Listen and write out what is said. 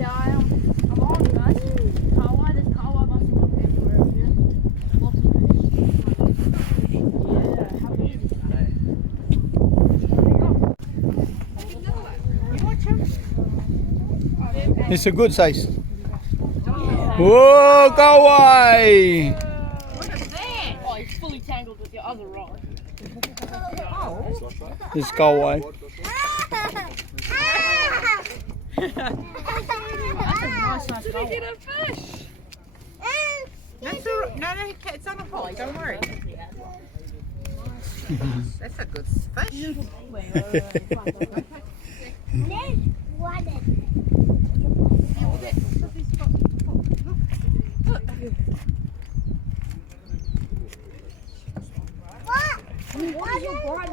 Yeah, I'm on, guys. Kawa, there's kawa muscle everywhere up here. Lots of fish. Yeah, how big is that? You watch him? It's a good size. Whoa, Kawai! What is that? Oh, he's fully tangled with your other rod. Oh. It's Kawai. That's a nice size Did he kawa. get a fish? That's a, no, it's on a hole. Don't worry. That's a good fish. What? What is your